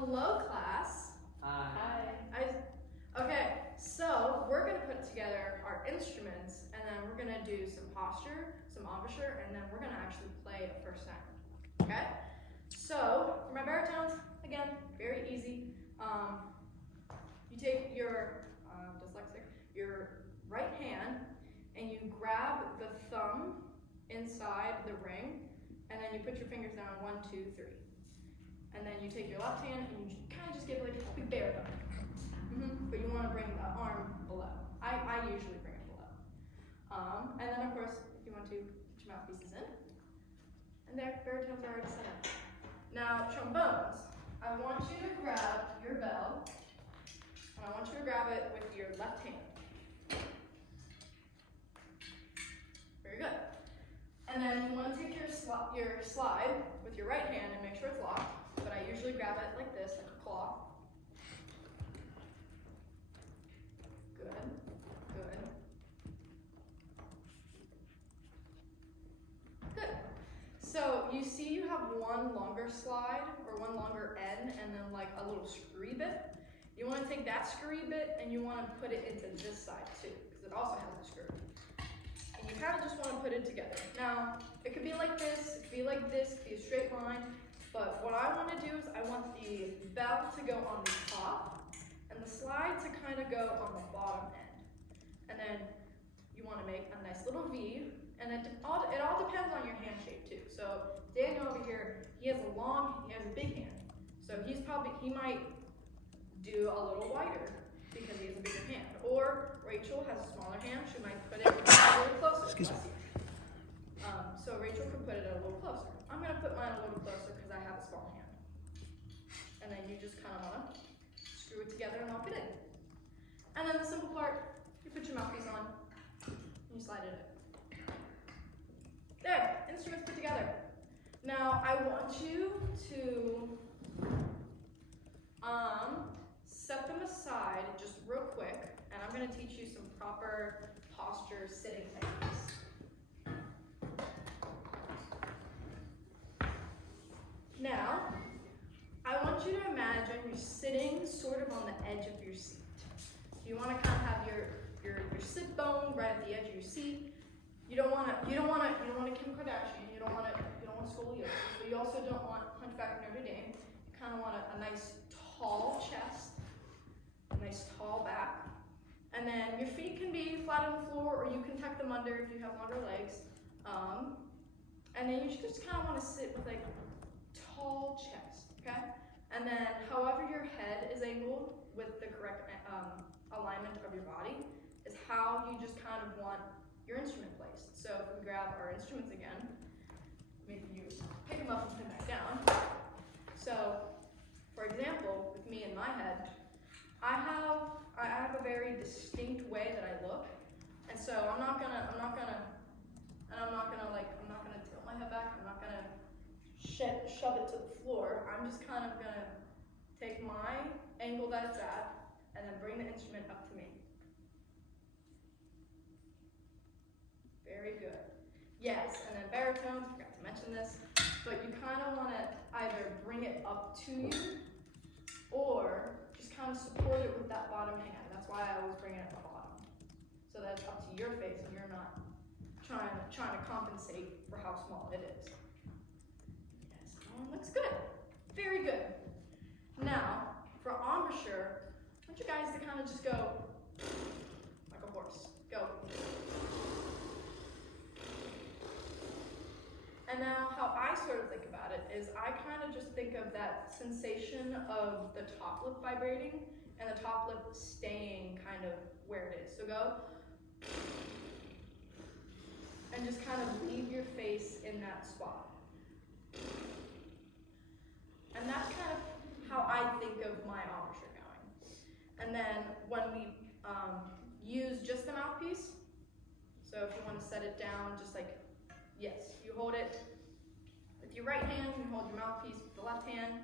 Hello, class. Hi. Okay, so we're gonna put together our instruments, and then we're gonna do some posture, some embouchure, and then we're gonna actually play a first sound. Okay. So for my baritones, again, very easy. You take your your right hand, and you grab the thumb inside the ring, and then you put your fingers down 1, 2, 3. And then you take your left hand and you kind of just give it like a big bear thumb. But you want to bring the arm below. I usually bring it below. And then of course, if you want to, put your mouthpieces in. And there, baritones are already set up. Now, trombones, I want you to grab your bell, and I want you to grab it with your left hand. Very good. And then you want to take your slide with your right hand and make sure it's locked. But I usually grab it like this, like a claw. Good, good. Good. So you see you have one longer slide or one longer end and then like a little screwy bit. You want to take that screwy bit and you want to put it into this side too, because it also has a screw. And you kind of just want to put it together. Now, it could be like this, it could be like this, it could be a straight line. But what I want to do is I want the bell to go on the top and the slide to kind of go on the bottom end. And then you want to make a nice little V, and it all depends on your hand shape too. So Daniel over here, he has a big hand. So he might do a little wider because he has a bigger hand. Or Rachel has a smaller hand, she might put it a little closer. Excuse me. So Rachel can put it a little closer. I'm going to put mine a little closer because I have a small hand. And then you just kind of want to screw it together and lock it in. And then the simple part, you put your mouthpiece on and you slide it in. There, instruments put together. Now I want you to set them aside just real quick, and I'm going to teach you some proper posture sitting techniques. Now, I want you to imagine you're sitting sort of on the edge of your seat. You want to kind of have your sit bone right at the edge of your seat. You don't want Kim Kardashian. You don't want scoliosis, but you also don't want Hunchback of Notre Dame. You kind of want a nice tall chest, a nice tall back, and then your feet can be flat on the floor, or you can tuck them under if you have longer legs. And then you just kind of want to sit with like tall chest, okay? And then however your head is angled with the correct alignment of your body is how you just kind of want your instrument placed. So if we grab our instruments again, maybe you pick them up and put them back down. So for example, with me in my head, I have a very distinct way that I look, and so I'm not gonna tilt my head back. I'm not gonna shove it to the floor. I'm just kind of gonna take my angle that it's at and then bring the instrument up to me. Very good. Yes, and then baritones, forgot to mention this, but you kind of want to either bring it up to you or just kind of support it with that bottom hand. That's why I always bring it at the bottom, so that it's up to your face and you're not trying to compensate for how small it is. Yes, looks good. Very good. Now, for embouchure, I want you guys to kind of just go like a horse. Go. And now how I sort of think about it is I kind of just think of that sensation of the top lip vibrating and the top lip staying kind of where it is. So go. And just kind of leave your face in that spot. And that's kind of how I think of my embouchure going. And then when we use just the mouthpiece, so if you want to set it down, just like, yes, you hold it with your right hand, you hold your mouthpiece with the left hand,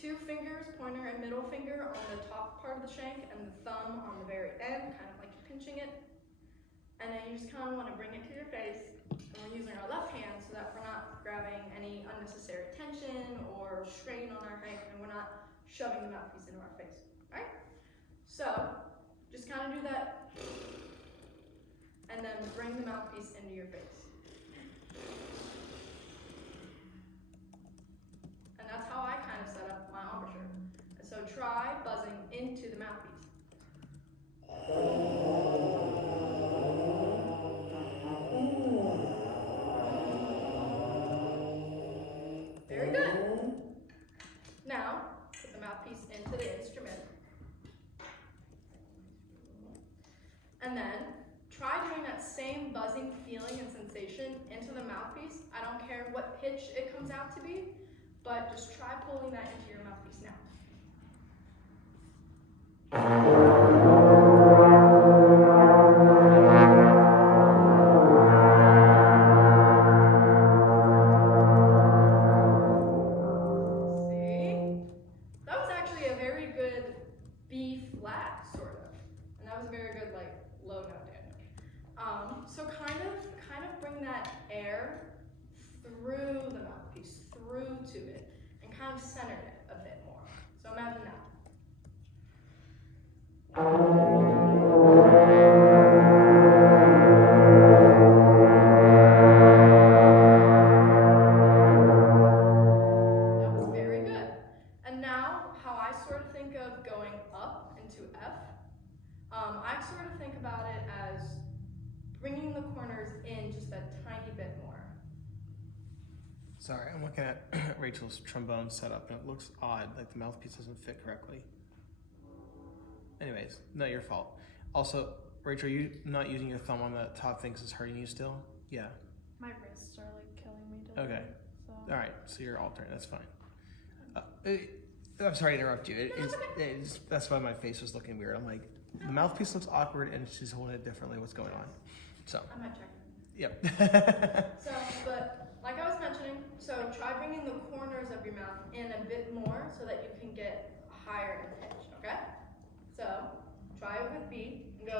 2 fingers, pointer and middle finger on the top part of the shank, and the thumb on the very end, kind of like you're pinching it. And then you just kind of want to bring it to your face, and we're using our left hand so that we're not grabbing any unnecessary tension or strain on our neck, and we're not shoving the mouthpiece into our face, right? So just kind of do that, and then bring the mouthpiece into your face. And that's how I kind of set up my embrasure. And so try buzzing into the mouthpiece. Very good. Now, put the mouthpiece into the instrument. And then try doing that same buzzing feeling and sensation into the mouthpiece. I don't care what pitch it comes out to be, but just try pulling that into your mouthpiece now. See? That was actually a very good B flat, sort of. And that was a very good, like, low note damage. So kind of bring that air through the mouthpiece, through to it, and kind of center it a bit more. So imagine that. That was very good. And now, how I sort of think of going up into F, I sort of think about it as bringing the corners in just a tiny bit more. Sorry, I'm looking at Rachel's trombone setup and it looks odd, like the mouthpiece doesn't fit correctly. Anyways, not your fault. Also, Rachel, are you not using your thumb on the top thing because it's hurting you still? Yeah. My wrists are like killing me today. Okay. So. All right, so you're alternate, that's fine. I'm sorry to interrupt you. That's why my face was looking weird. I'm like, the mouthpiece looks awkward and she's holding it differently. What's going on? So. I might check. Yep. So, but like I was mentioning, so try bringing the corners of your mouth in a bit more so that you can get higher in pitch, okay? So, try it with B and go.